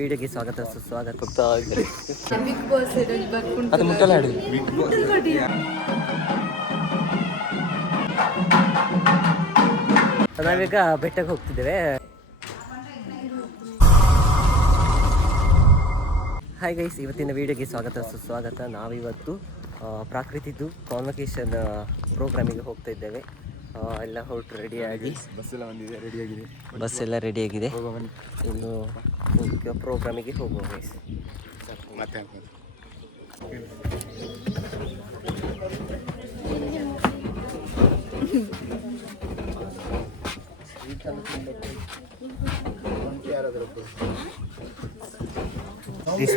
ವಿಡಿಯೋಗೆ ಸ್ವಾಗತ ಸುಸ್ವಾಗತ. ಬಿಗ್ ಬಾಸ್ ಅದು ಮುಟ್ಟಲ್ಲ ಹಾಡಿ. ನಾವೀಗ ಬೆಟ್ಟಕ್ಕೆ ಹೋಗ್ತಿದ್ದೇವೆ. ಹಾಯ್ ಗೈಸ್, ಇವತ್ತಿನ ವಿಡಿಯೋಗೆ ಸ್ವಾಗತ ಸುಸ್ವಾಗತ. ನಾವಿವತ್ತು ಪ್ರಾಕೃತಿದ್ದು ಕಾನ್ವೊಕೇಶನ್ ಪ್ರೋಗ್ರಾಮಿಗೆ ಹೋಗ್ತಾ ಇದ್ದೇವೆ. ಎಲ್ಲ ಹೊರಟು ರೆಡಿಯಾಗಿ ಬಸ್ ಎಲ್ಲ ರೆಡಿಯಾಗಿದೆ. ಇನ್ನು ಪ್ರೋಗ್ರಾಮಿಗೆ ಹೋಗುವ ಗೈಸ್. ಮತ್ತೆ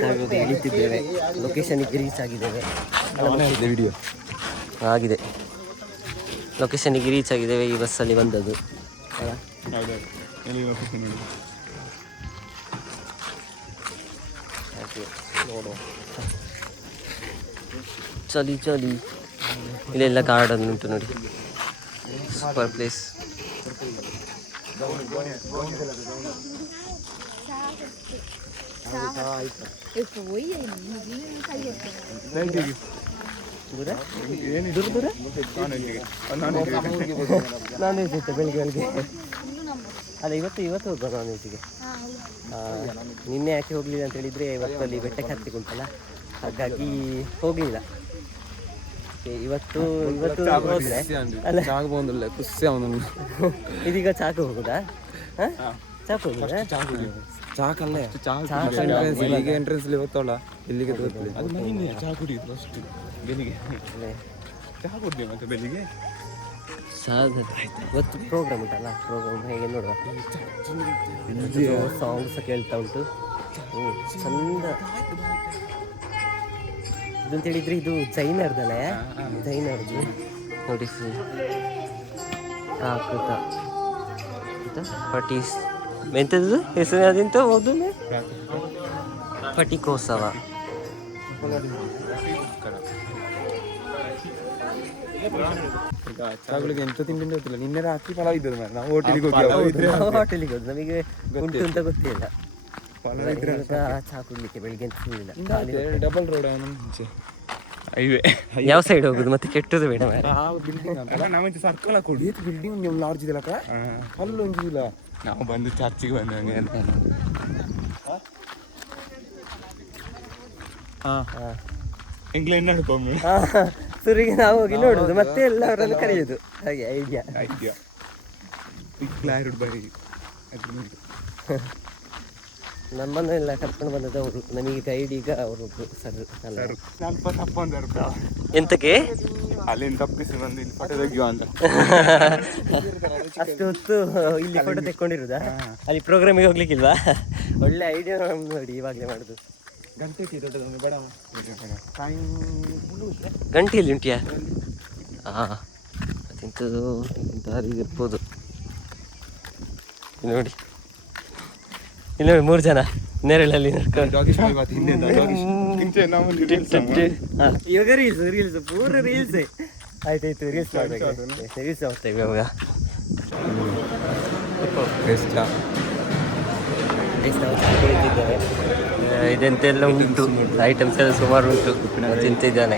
ನಾವಿವಾಗ ಇಳಿತಿದ್ದೇವೆ. ಲೊಕೇಶನ್ಗೆ ರೀಚ್ ಆಗಿದ್ದೇವೆ. ವಿಡಿಯೋ ಆಗಿದೆ. ಲೊಕೇಶನ್ಗೆ ರೀಚ್ ಆಗಿದ್ದೇವೆ. ಈ ಬಸ್ಸಲ್ಲಿ ಬಂದದ್ದು. ಚಲಿ ಚಲಿ. ಇಲ್ಲೆಲ್ಲ ಗಾರ್ಡನ್ ಉಂಟು ನೋಡಿ, ಸೂಪರ್ ಪ್ಲೇಸ್. ನಾನ್ ವೆಜ್ ಇತ್ತು ಬೆಳಿಗ್ಗೆ ಅಲ್ಲ, ಇವತ್ತು ಹೋಗುವ ನಾನ್ ವೆಜ್ಗೆ. ನಿನ್ನೆ ಯಾಕೆ ಹೋಗ್ಲಿಲ್ಲ ಅಂತ ಹೇಳಿದ್ರೆ, ಇವತ್ತು ಅಲ್ಲಿ ಬೆಟ್ಟಕ್ಕೆ ಹತ್ತಿಗುಂಟಲ್ಲ, ಹಾಗಾಗಿ ಹೋಗಲಿಲ್ಲ. ಇವತ್ತು ಹೋದ್ರೆ ಇದೀಗ ಚಾಕು ಹೋಗುದಾ? ಚಾಕು ಹೋಗುದಾ? ಚಾಕಲ್ಲೇ ಎಂಟ್ರೆನ್ಸ್ ಇವತ್ತಲ್ಲ ಇಲ್ಲಿಗೆ ಇವತ್ತು ಪ್ರೋಗ್ರಾಮ್ ಉಂಟಲ್ಲ, ಪ್ರೋಗ್ರಾಮ್ ಹೇಗೆ ನೋಡುವ. ಸಾಂಗ್ಸ್ ಕೇಳ್ತಾ ಉಂಟು, ಚಂದ. ಇದಂತ ಹೇಳಿದ್ರೆ ಇದು ಜೈನರ್ದಲ್ಲ, ಜೈನರ್ದು ನೋಡಿ. ಪ್ರಾಕೃತ ಪಟೀಸ್ ಎಂಥದ್ದು ಹೆಸರು? ಅದೆಂತ ಓದು ಪಟಿಕೋತ್ಸವ. ಎಂತ ತಿಂಡಿ ಗೊತ್ತಿಲ್ಲ. ನಿನ್ನೆ ರಾತ್ರಿ ಪಲಾವ್ ಇದ್ದದ್ದು. ನಾವು ಹೋಟೆಲಿಗೆ ಹೋಟೆಲಿಗೆ ನಮಗೆ ಉಂಟು ಅಂತ ಗೊತ್ತಿಲ್ಲ. ಚಾ ಕುಡ್ಲಿಕ್ಕೆ ಬೆಳಿಗ್ಗೆ ಅಂತ ಸುಳ್ಳಿಲ್ಲ. ಡಬಲ್ ರೋಡ್ ಮುಂಚೆ ಯಾವ ಸೈಡ್ ಹೋಗುದು ಮತ್ತೆ? ಕೆಟ್ಟದು ಬೇಡ. ಬಿಲ್ಡಿಂಗ್ ಸರ್ಕಲ್ ಹಾಕೊಡಿ. ಬಿಲ್ಡಿಂಗ್ ಲಾರ್ಜ್ ಇದೆಲ್ಲ ಅಲ್ಲೊಂದಿಲ್ಲ. ನಾವು ಬಂದು ಚರ್ಚಿಗೆ ಬಂದಂಗೆ ಸುರಿಗೆ ನಾವು ಹೋಗಿ ನೋಡುದು, ಮತ್ತೆ ಎಲ್ಲ ಅವರನ್ನು ಕರೆಯುದು. ಹಾಗೆ ಐಡಿಯಾ. ನಮ್ಮನ್ನು ಎಲ್ಲ ಕರ್ಕೊಂಡು ಬಂದದ್ದು ಅವರು. ನಮಗೆ ಗೈಡ್ ಈಗ ಅವರು ಸರ್. ಎಂತಕ್ಕೆ ಅಲ್ಲಿಂದ ತಪ್ಪಿಸಿ ಬಂದು ಇಲ್ಲಿ ಫೋಟೋ ತೆಗಿಯುವ ಅಂತ. ಅಷ್ಟು ಹೊತ್ತು ಇಲ್ಲಿ ಫೋಟೋ ತೆಕ್ಕೊಂಡಿರುದಾ? ಅಲ್ಲಿ ಪ್ರೋಗ್ರಾಮಿಗೆ ಹೋಗ್ಲಿಕ್ಕಿಲ್ವಾ? ಒಳ್ಳೆ ಐಡಿಯಾ ನೋಡಿ ಇವಾಗಲೇ ಮಾಡುದು. ಗಂಟೆಯಲ್ಲಿ ಉಂಟಿಯಾ? ಹಾಂ, ಅದೆಂಥದ್ದು ದಾರಿ ಇರ್ಬೋದು ನೋಡಿ. ಇಲ್ಲಿ ನೋಡಿ 3 ಜನ ನೆರಳಲ್ಲಿ ಇವಾಗ ರೀಲ್ಸ್ ಪೂರ ರೀಲ್ಸೇ. ಆಯ್ತಾಯ್ತು, ರೀಲ್ಸ್ ಮಾಡ್ಬೇಕು. ರೀಲ್ಸ್ ಹೋಗ್ತೇವೆ ಇವಾಗ. ಇದೆಂತೆಲ್ಲ ಉಂಟು, ಐಟಮ್ಸ್ ಎಲ್ಲ ಸುಮಾರು ಉಂಟು. ತಿಂತಿದ್ದಾನೆ.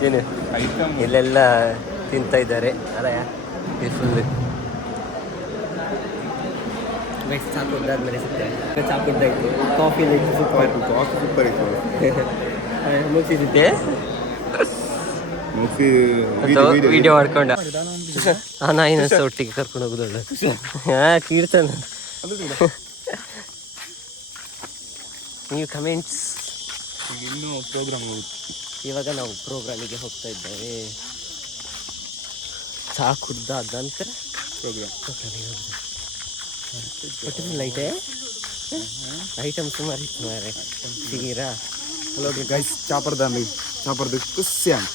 ತಿನ್ನು. ಇಲ್ಲೆಲ್ಲ ತಿಂತಾ ಇದ್ದಾರೆ. ಅಲ್ಲ ಫುಲ್ ಚಾಕುದ್ದಾದ್ಮೇಲೆ ಸಿಗ್ತೇವೆ. ಚಾಕುದ್ದಾಯ್ತು, ಕಾಫಿ ಸೂಪರ್ ಇತ್ತು. ಮುಗಿಸಿದ್ದೆ ವಿಡಿಯೋ ಮಾಡ್ಕೊಂಡ. ನಾಯಿನ ಒಟ್ಟಿಗೆ ಕರ್ಕೊಂಡು ಹೋಗುದು ಒಳ್ಳೆ. ಕೀರ್ತನ ನೀವು ಕಮೆಂಟ್ಸ್. ಇನ್ನೂ ಪ್ರೋಗ್ರಾಮ್ ಇವಾಗ ನಾವು ಪ್ರೋಗ್ರಾಮಿಗೆ ಹೋಗ್ತಾ ಇದ್ದೇವೆ. ಚಾ ಕುಡ್ದಾದ ನಂತರ ಪ್ರೋಗ್ರಾಮಿಗೆ ಹೋಗುದು. ಹೋಟೆಲ್ ಐತೆ, ಐಟಮ್ ಸುಮಾರು ಇತ್ತು ಮಾರೆ. ಸಿಗೀರಾ? ಹಲೋ ಗೈಸ್, ಚಾಪರ್ದು ಖುಷಿ ಅಂತ.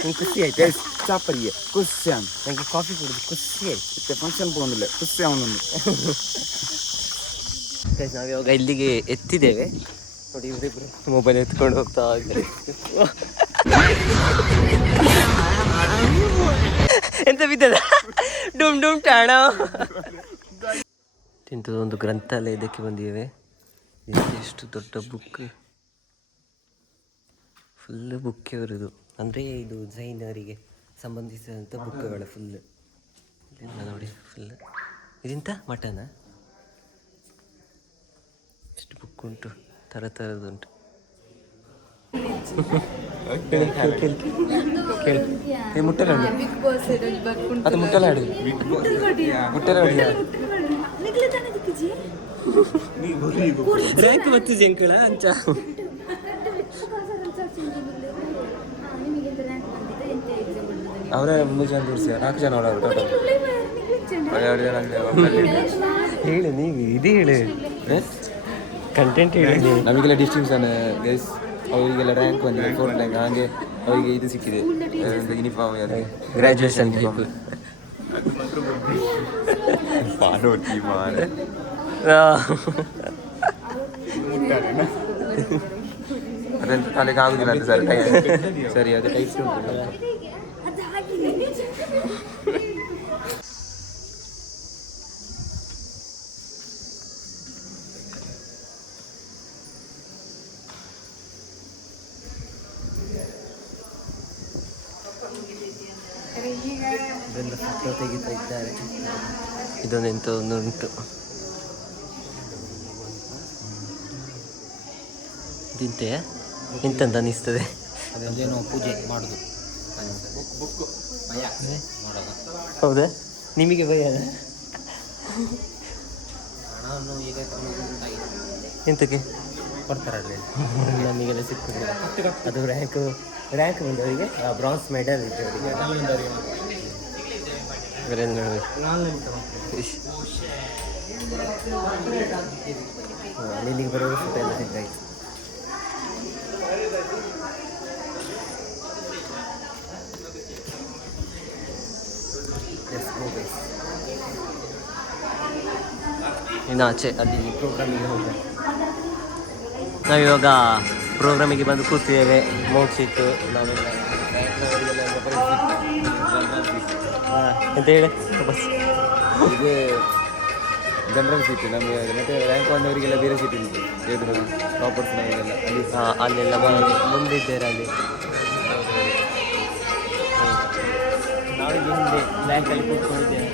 ನಿಂಗೆ ಖುಷಿ ಆಯ್ತು ಗೈಸ್? ಚಾಪರಿಗೆ ಖುಷಿ ಅಂತ. ನನಗೆ ಕಾಫಿ ಕುಡಿದು ಖುಷಿ ಆಯ್ತು. ಮತ್ತೆ ಫಂಕ್ಷನ್ ಬಂದಿಲ್ಲ, ಖುಷಿ ಅವನೊಂದು. ನಾವು ಇವಾಗ ಇಲ್ಲಿಗೆ ಎತ್ತಿದ್ದೇವೆ ನೋಡಿ. ಇವರಿಬ್ರು ಮೊಬೈಲ್ ಎತ್ಕೊಂಡು ಹೋಗ್ತಾ ಇದ್ದಾರೆ. ಎಂತ ಬಿದ್ದದ ಡುಮ್ ಡುಮ್ ಟಾಣ ಇಂಥದ್ದೊಂದು ಗ್ರಂಥಾಲಯದಕ್ಕೆ ಬಂದಿದ್ದೇವೆ. ಎಷ್ಟು ದೊಡ್ಡ ಬುಕ್, ಫುಲ್ ಬುಕ್ ಅವರದು, ಅಂದರೆ ಇದು ಜೈನರಿಗೆ ಸಂಬಂಧಿಸಿದಂಥ ಬುಕ್ಗಳು ಫುಲ್ ಇಲ್ಲ ನೋಡಿ. ಫುಲ್ ಇದೆಂತ ಮಟನ, ಎಷ್ಟು ಬುಕ್ ಉಂಟು, ಥರ ಥರದ್ದುಂಟು. ಬಿಗ್ ಬಾಸ್ ಅದು ಮುಟ್ಟಲಾಡು ರ್ಯಾಂಕ್ ಮತ್ತು ಜಂಕಳ ಅಂಚ ಅವರ 3 ಜನ ತೋರಿಸಿ 4 ಜನ ಅವರ ಟೋಟಲ್ ಹೇಳು ನೀವು, ಇದು ಹೇಳು ಕಂಟೆಂಟ್ ಹೇಳಿ. ನಮಗೆಲ್ಲ ಡಿಸ್ಟಿಂಕ್ಷನ್ ಗೈಸ್, ಅವರಿಗೆಲ್ಲ ರ್ಯಾಂಕ್ ಬಂದಿದೆ 4th ರ್ಯಾಂಕ್, ಹಾಗೆ ಅವರಿಗೆ ಇದು ಸಿಕ್ಕಿದೆ ಯೂನಿಫಾರ್ಮ್, ಗ್ರ್ಯಾಜುಯೇಷನ್ ಅದಂತ ತಲೆಗೆ ಆಗುದಿಲ್ಲ ಅಂತ ಸರ್. ಸರಿ, ಅದು ಟೈಪ್ ಉಂಟು. ಇದೆಲ್ಲ ಫೋಟೋ ತೆಗಿತಾ ಇದ್ದಾರೆ. ಇದೊಂದೆಂತ ಒಂದು ಉಂಟು, ಇದಿಂತೆ ಎಂತಂತ ಅನಿಸ್ತದೆ. ಅದೇನೋ ಪೂಜೆ ಮಾಡೋದು. ಹೌದಾ, ನಿಮಗೆ ಭಯ? ಹಣವನ್ನು ಈಗ ಎಂತಕ್ಕೆ ಕೊಡ್ತಾರಲ್ಲಿ ನಮಗೆಲ್ಲ ಸಿಗ್ತದೆ. ಅದು ರ್ಯಾಂಕ್ ಬಂದವರಿಗೆ ಬ್ರಾನ್ಸ್ ಮೆಡಲ್ ಇದ್ದವರಿಗೆ ಇಲ್ಲಿಗೆ ಬರೋದು ಫೋಟೋ ಎಲ್ಲ ಸಿಗ್ತಾಯಿತ್ತು. ಇನ್ನು ಆಚೆ ಅಲ್ಲಿ ಪ್ರೋಗ್ರಾಮಿಗೆ ಹೋಗ. ನಾವಿವಾಗ ಪ್ರೋಗ್ರಾಮಿಗೆ ಬಂದು ಕೂತಿದ್ದೇವೆ. ಮುಗಿಸಿತ್ತು ನಾವೆಲ್ಲ ಎಂತ ಹೇಳಿ ಬಸ್ ಇದು ಜನರಲ್ ಸೀಟ್ ನಮಗೆ, ಮತ್ತೆ ರ್ಯಾಂಕ್ ಬಂದವರಿಗೆಲ್ಲ ಬೇರೆ ಸೀಟ್ ಇದೆ, ಟಾಪರ್ಸ್ನವರಿಗೆಲ್ಲ ಅಲ್ಲಿ. ಅಲ್ಲೆಲ್ಲ ಮುಂದಿದ್ದೇವೆ. ಅಲ್ಲಿ ನಾವಿಗೆ ಹಿಂದೆ ಬ್ಯಾಂಕಲ್ಲಿ ಕೂತ್ಕೊಂಡಿದ್ದೇವೆ.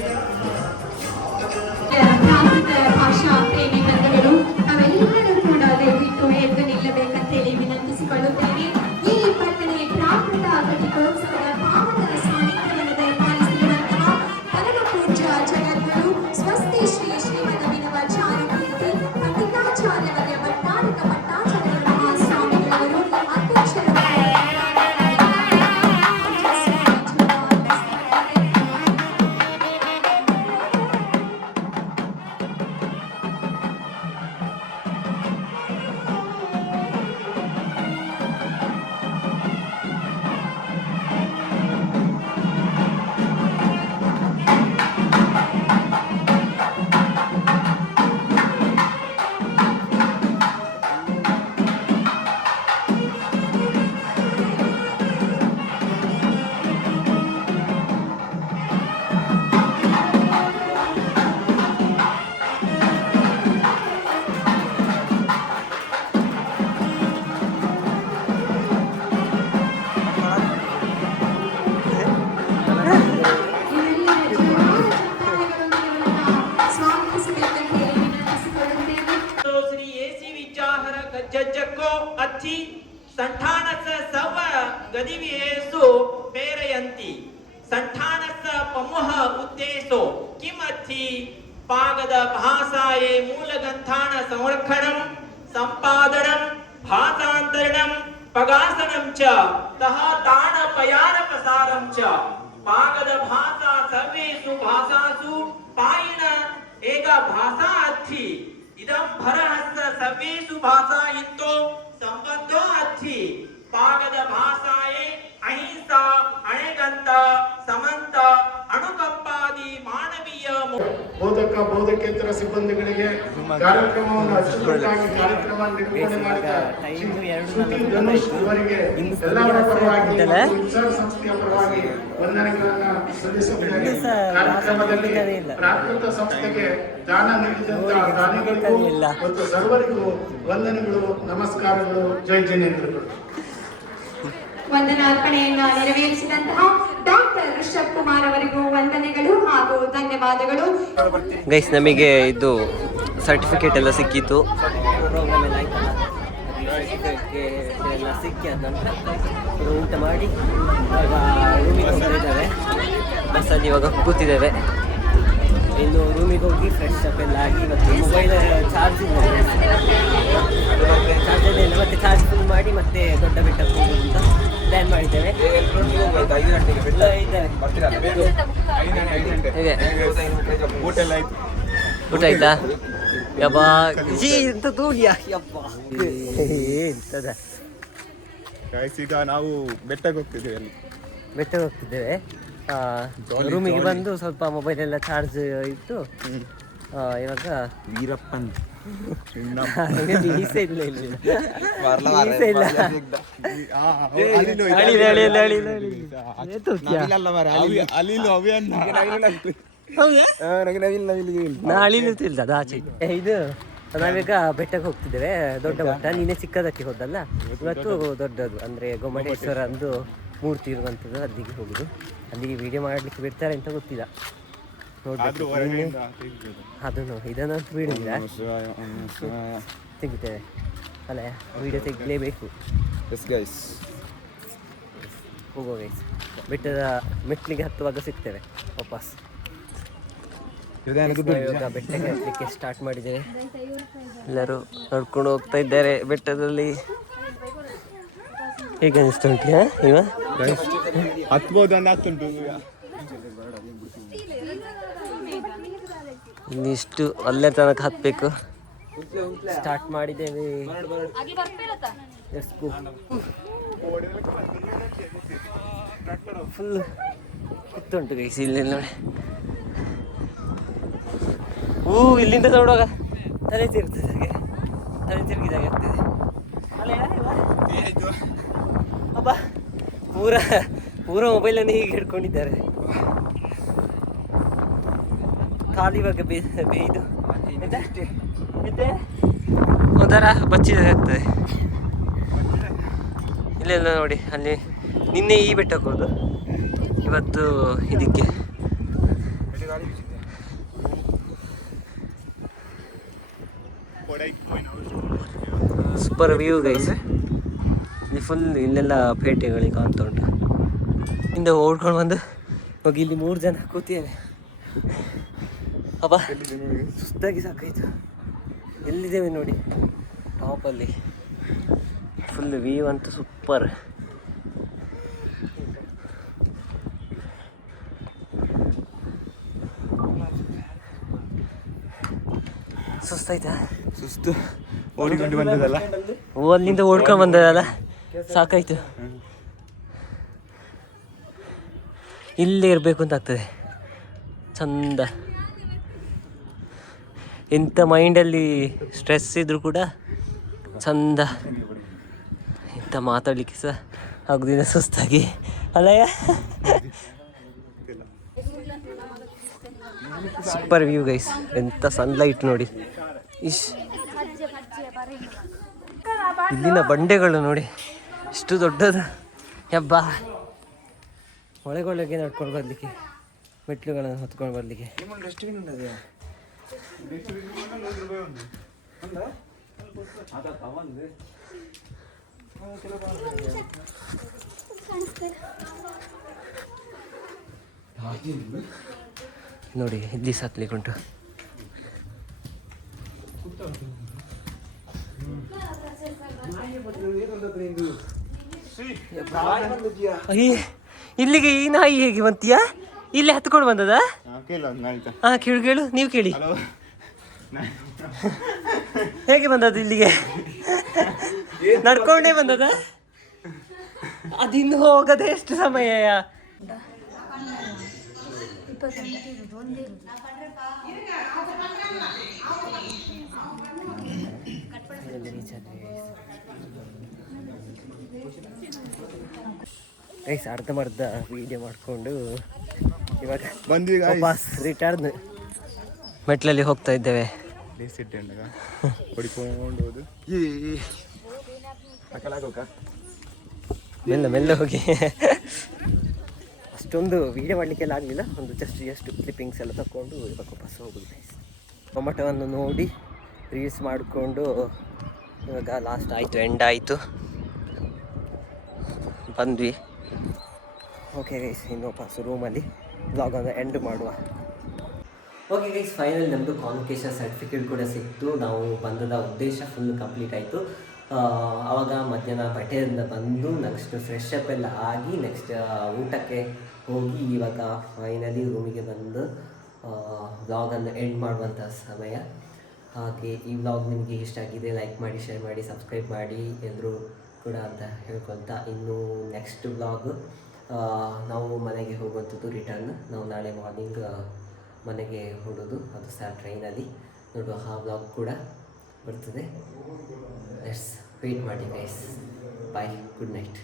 ಭಾಷಾ ಪ್ರೇಮಿ ಬಂಧುಗಳು, ನಾವೆಲ್ಲರೂ ಕೂಡ ದಯವಿಟ್ಟು ಎದ್ದು ನಿಲ್ಲಬೇಕಂತೇಳಿ ವಿನಂತಿಸಿಕೊಳ್ಳುತ್ತೇನೆ. ಈ 20ನೇ ಪ್ರಾಕೃತ ಘಟಿಕೋತ್ಸವದ ಪಾವನ ಸಾನ್ನಿಧ್ಯವನ್ನು ಪಾಲಿಸುತ್ತಿರುವಂತಹ ಪರಮ ಪೂಜ್ಯ ಜಗದ್ಗುರು ಸ್ವಸ್ತಿ ಶ್ರೀ ಶ್ರೀಮದ್ ಅಭಿನವಾಚಾರ್ಯ ಕೀರ್ತಿ ಪಂಡಿತಾಚಾರ್ಯ ವರ್ಯ ಭಟ್ಟಾರಕ ಭಟ್ಟಾಚಾರ್ಯ ಮಹಾಸ್ವಾಮಿಗಳವರು ಅಧ್ಯಕ್ಷರು. ಜಜ್ಜಕ್ಕೋ ಅಚ್ಚಿ ಸಂಠಾನಸ ಸವ ಗದಿವಿಯೇಸು ಮೇರಯಂತಿ ಸಂಠಾನಸ ಪಮುಹ ಉದ್ದೇಶೋ ಕಿಮಚ್ಚಿ ಪಾಗದ ಭಾಷಾಯೇ ಮೂಲಗಂಥಾಣ ಸಂರಕ್ಷಣಂ ಸಂಪಾದನಂ ಭಾಷಾಂತರಣಂ ಪಗಾಸನಂ ಚ ತಹ ತಾಣ ಪಯಾನ ಪ್ರಸಾರಂ ಚ ಪಾಗದ ಭಾಷಾ ಸರ್ವೇಷು ಭಾಷಾಸು ಪಾಯಿನ ಏಕ ಭಾಷಾ ಅಚ್ಚಿ ಇದಂ ಭರಹಸ್ಸ ಸರ್ವೇಷು ಭಾಷಾ ಹಿತೋ ಸಂಬಂಧೋ ಅಚ್ಚಿ ಪಾಗದ ಭಾಷಾಯೇ ಅಹಿಂಸಾ ಅಣೆಗಂತ ಸಮಂತ ಅಣುಕಂಪಾದಿ ಮಾನವೀಯ ಬೋಧಕ ಬೋಧಕೇತರ ಸಿಬ್ಬಂದಿಗಳಿಗೆ ಕಾರ್ಯಕ್ರಮವನ್ನು ಅಚ್ಚುಕಟ್ಟಾಗಿ ಕಾರ್ಯಕ್ರಮ ನಿರ್ವಹಣೆ ಮಾಡಿದ ಶ್ರುತಿ ಧನುಷ್ ಇವರಿಗೆ ಎಲ್ಲರ ಪರವಾಗಿ ಉತ್ಸವ ಸಂಸ್ಥೆಯ ಪರವಾಗಿ ವಂದನೆಗಳನ್ನು ಸಲ್ಲಿಸುತ್ತೇನೆ. ಕಾರ್ಯಕ್ರಮದಲ್ಲಿ ಪ್ರಾಕೃತ ಸಂಸ್ಥೆಗೆ ದಾನ ನೀಡಿದಂತ ದಾನಿಗಳಿಗೂ ಮತ್ತು ಸರ್ವರಿಗೂ ವಂದನೆಗಳು, ನಮಸ್ಕಾರಗಳು, ಜೈ ಜಿನೇಂದ್ರಗಳು. ವಂದನಾರ್ಪಣೆಯನ್ನ ನೆರವೇರಿಸಿದಂತಹ ಡಾಕ್ಟರ್ ಋಷಭ್ ಕುಮಾರ್ ಅವರಿಗೂ ವಂದನೆಗಳು ಹಾಗೂ ಧನ್ಯವಾದಗಳು. ಗೈಸ್, ನಮಗೆ ಇದು ಸರ್ಟಿಫಿಕೇಟ್ ಎಲ್ಲ ಸಿಕ್ಕಿತ್ತು. ಪ್ರೋಗ್ರಾಮ್ ಎಲ್ಲ ಆಯ್ತಲ್ಲ, ಎಲ್ಲ ಸಿಕ್ಕಿ ಆದ ನಂತರ ಊಟ ಮಾಡಿ ಇವಾಗ ರೂಮಿಗೆ ಹೋಗ್ತಾ ಇದ್ದೇವೆ. ಬಸ್ಸಲ್ಲಿ ಇವಾಗ ಕೂತಿದ್ದೇವೆ. ಇನ್ನು ರೂಮಿಗೆ ಹೋಗಿ ಫ್ರೆಶ್ ಅಪ್ ಎಲ್ಲ ಆಗಿ ಮತ್ತು ಮೊಬೈಲ್ ಚಾರ್ಜ್ ಇಲ್ಲ, ಮತ್ತೆ ಚಾರ್ಜ್ ಫುಲ್ ಮಾಡಿ ಮತ್ತೆ ದೊಡ್ಡ ಬೆಟ್ಟಕ್ಕೆ ಹೋಗೋದು ಅಂತ ಪ್ಲ್ಯಾನ್ ಮಾಡಿದ್ದೇವೆ. ಊಟ ಆಯ್ತಾ? ಯಬ್ಬಾ ಎಂತ ತೂಗಿಯಾ ಯಬ್ಬ ಎಂತದ. ಈಗ ನಾವು ಬೆಟ್ಟಕ್ಕೆ ಹೋಗ್ತಿದ್ದೇವೆ. ಬೆಟ್ಟಕ್ಕೆ ಹೋಗ್ತಿದ್ದೇವೆ. ರೂಮಿಗೆ ಬಂದು ಸ್ವಲ್ಪ ಮೊಬೈಲ್ ಎಲ್ಲ ಚಾರ್ಜ್ ಇಟ್ಟು ಇವಾಗ ವೀರಪ್ಪನ್ ಮೀಸೆ ಇಲ್ಲ ಇಲ್ಲಿ, ಇದು ನಾವೀಗ ಬೆಟ್ಟಕ್ಕೆ ಹೋಗ್ತಿದ್ದೇವೆ. ದೊಡ್ಡ ಬೆಟ್ಟ, ನೀನೆ ಚಿಕ್ಕದಕ್ಕೆ ಹೋದಲ್ಲ, ಇವತ್ತು ದೊಡ್ಡದು ಅಂದ್ರೆ ಗೊಮ್ಮಟೇಶ್ವರ ಅಂದು ಮೂರ್ತಿ ಇರುವಂಥದ್ದು, ಅಲ್ಲಿಗೆ ಹೋಗುದು. ಅಲ್ಲಿಗೆ ವಿಡಿಯೋ ಮಾಡ್ಲಿಕ್ಕೆ ಬಿಡ್ತಾರೆ ಅಂತ ಗೊತ್ತಿಲ್ಲ, ನೋಡ್ಬೇಕು. ಅದನ್ನು ಇದನ್ನಂತೂ ಬಿಡುದಿಲ್ಲ, ತೆಗಿತೇವೆ ಅಲ್ಲ, ವಿಡಿಯೋ ತೆಗಿಲೇಬೇಕು. ಹೋಗುವ ಗೈಸ್, ಬೆಟ್ಟದ ಮೆಟ್ಲಿಗೆ ಹತ್ತುವಾಗ ಸಿಗ್ತೇವೆ ವಾಪಸ್. ಇವಾಗ ಬೆಟ್ಟಕ್ಕೆ ಹತ್ತಲಿಕ್ಕೆ ಸ್ಟಾರ್ಟ್ ಮಾಡಿದ್ದೇವೆ. ಎಲ್ಲರೂ ನಡ್ಕೊಂಡು ಹೋಗ್ತಾ ಇದ್ದಾರೆ ಬೆಟ್ಟದಲ್ಲಿ. ಹೇಗೆ ಅನಿಸ್ತಾ ಉಂಟು ಇವ ಹತ್ಬೋದು ಅಂತ ಆಗ್ತುಂಟು. ಇನ್ನಿಷ್ಟು ಅಲ್ಲೇ ತನಕ ಹತ್ತಬೇಕು. ಸ್ಟಾರ್ಟ್ ಮಾಡಿದ್ದೇವೆ. ಫುಲ್ ಕುತ್ತುಂಟು ಗೈಸ್ ಇಲ್ಲಿ ನೋಡಿ. ಇಲ್ಲಿಂದ ನೋಡುವಾಗ ತಲೆ ತಿರುಗ್ತದೆ, ಹಾಗೆ ತಲೆ ತಿರುಗಿದಾಗ ಆಗ್ತದೆ. ಅಬ್ಬಾ, ಪೂರ ಮೊಬೈಲನ್ನು ಹೀಗೆ ಹಿಡ್ಕೊಂಡಿದ್ದಾರೆ. ಕಾಲಿವಾಗ ಬೇಯ್ದು ಒಂಥರ ಬಚ್ಚಿದಾಗ್ತದೆ. ಇಲ್ಲೆಲ್ಲ ನೋಡಿ, ಅಲ್ಲಿ ನಿನ್ನೆ ಈ ಬೆಟ್ಟಕ್ಕೆ ಹೋದು, ಇವತ್ತು ಇದಕ್ಕೆ. Super view guys. ಇಲ್ಲಿ ಫುಲ್ ಇಲ್ಲೆಲ್ಲ ಪೇಟೆಗಳಿಗೆ ಕಾಣ್ತಾ ಉಂಟು. ಇಂದ ಓಡ್ಕೊಂಡು ಬಂದು ಇವಾಗ ಇಲ್ಲಿ 3 ಜನ ಕೂತಿದ್ದೇವೆ. ಅಬ್ಬಾ, ಸುಸ್ತಾಗಿ ಸಾಕಾಯ್ತು. ಎಲ್ಲಿದ್ದೇವೆ ನೋಡಿ, ಟಾಪಲ್ಲಿ. ಫುಲ್ ವ್ಯೂ ಅಂತೂ ಸೂಪರ್. ಸುಸ್ತಾಯ್ತಾ? ಸುಸ್ತು ಓಡಿಕೊಂಡು ಬಂದದಲ್ಲ, ಅಲ್ಲಿಂದ ಓಡ್ಕೊಂಡು ಬಂದದಲ್ಲ, ಸಾಕಾಯ್ತು. ಇಲ್ಲೇ ಇರಬೇಕು ಅಂತ ಆಗ್ತದೆ, ಚಂದ. ಎಂಥ ಮೈಂಡಲ್ಲಿ ಸ್ಟ್ರೆಸ್ ಇದ್ರೂ ಕೂಡ ಚಂದ, ಎಂಥ ಮಾತಾಡಲಿಕ್ಕೆ ಸಹ ಆಗೋದಿಲ್ಲ ಸುಸ್ತಾಗಿ ಅಲ್ಲಯ್ಯ. ಸೂಪರ್ ವ್ಯೂ ಗೈಸ್, ಎಂಥ ಸನ್ಲೈಟ್ ನೋಡಿ. ಇಲ್ಲಿನ ಬಂಡೆಗಳು ನೋಡಿ ಎಷ್ಟು ದೊಡ್ಡದು. ಯಬ್ಬಾ, ಒಳಗೊಳಗೆ ನಡ್ಕೊಂಡು ಬರಲಿಕ್ಕೆ, ಮೆಟ್ಲುಗಳನ್ನು ಹೊತ್ಕೊಂಡು ಬರಲಿಕ್ಕೆ. ನೋಡಿ ಇಲ್ಲಿ ಸಾಕ್ಲಿಕ್ಕೆ ಉಂಟು. ಇಲ್ಲಿಗೆ ಈ ನಾಯಿ ಹೇಗೆ ಬಂತೀಯಾ? ಇಲ್ಲಿ ಹತ್ಕೊಂಡು ಬಂದದ? ಹಾ, ಕೇಳು, ನೀವು ಕೇಳಿ. ಹೇಗೆ ಬಂದದ್ದು ಇಲ್ಲಿಗೆ? ನಡ್ಕೊಂಡೇ ಬಂದದ? ಅದಿನ್ನು ಹೋಗದೆ ಎಷ್ಟು ಸಮಯ? ಗೈಸ್ ಅರ್ಧಂಬರ್ಧ ವೀಡಿಯೋ ಮಾಡಿಕೊಂಡು ಇವಾಗ ಬಂದ್ವಿ ವಾಪಸ್ ರಿಟರ್ನ್ ಮೆಟ್ಲಲ್ಲಿ ಹೋಗ್ತಾ ಇದ್ದೇವೆ. ಹೊಡಿಕೊಂಡು ಹೋದು ಮೆಲ್ಲ ಮೆಲ್ಲ ಹೋಗಿ ಅಷ್ಟೊಂದು ವೀಡಿಯೋ ಮಾಡಲಿಕ್ಕೆಲ್ಲ ಆಗಲಿಲ್ಲ. ಒಂದು ಜಸ್ಟ್ ಕ್ಲಿಪ್ಪಿಂಗ್ಸ್ ಎಲ್ಲ ತಗೊಂಡು ಇವಾಗ ವಾಪಸ್ ಹೋಗೋದು ಗೈಸ್. ಟೊಮೆಟೊವನ್ನು ನೋಡಿ ರೀಲ್ಸ್ ಮಾಡಿಕೊಂಡು ಇವಾಗ ಲಾಸ್ಟ್ ಆಯಿತು, ಎಂಡ್ ಆಯಿತು, ಬಂದ್ವಿ. ಓಕೆ ಗೈಸ್, ಇನ್ನು ವಾಪಸ್ ರೂಮಲ್ಲಿ ಬ್ಲಾಗನ್ನು ಎಂಡ್ ಮಾಡುವ. ಓಕೆ ಗೈಸ್, ಫೈನಲ್ ನಮ್ಮದು ಕಾನ್ವೊಕೇಷನ್ ಸರ್ಟಿಫಿಕೇಟ್ ಕೂಡ ಸಿಕ್ತು. ನಾವು ಬಂದದ ಉದ್ದೇಶ ಫುಲ್ ಕಂಪ್ಲೀಟ್ ಆಯಿತು. ಆವಾಗ ಮಧ್ಯಾಹ್ನ ಬಟ್ಟೆಯಿಂದ ಬಂದು ನೆಕ್ಸ್ಟ್ ಫ್ರೆಶ್ ಅಪ್ ಎಲ್ಲ ಆಗಿ ನೆಕ್ಸ್ಟ್ ಊಟಕ್ಕೆ ಹೋಗಿ ಇವಾಗ ಫೈನಲಿ ರೂಮಿಗೆ ಬಂದು ವ್ಲಾಗನ್ನು ಎಂಡ್ ಮಾಡುವಂಥ ಸಮಯ. ಹಾಗೆ ಈ ವ್ಲಾಗ್ ನಿಮಗೆ ಇಷ್ಟ ಆಗಿದೆ, ಲೈಕ್ ಮಾಡಿ, ಶೇರ್ ಮಾಡಿ, ಸಬ್ಸ್ಕ್ರೈಬ್ ಮಾಡಿ ಎಲ್ಲರೂ ಕೂಡ ಅಂತ ಹೇಳ್ಕೊಳ್ತಾ, ಇನ್ನು ನೆಕ್ಸ್ಟ್ ವ್ಲಾಗ್ ನಾವು ಮನೆಗೆ ಹೋಗುವಂಥದ್ದು ರಿಟರ್ನ್. ನಾವು ನಾಳೆ ಮಾರ್ನಿಂಗ್ ಮನೆಗೆ ಹೊಡೋದು, ಅದು ಸಹ ಟ್ರೈನಲ್ಲಿ ನೋಡುವ. ಆ ವ್ಲಾಗ್ ಕೂಡ ಬರ್ತದೆ. ಲೆಟ್ಸ್ ವೇಟ್ ಮಾಡಿ ಗೈಸ್. ಬಾಯ್, ಗುಡ್ ನೈಟ್.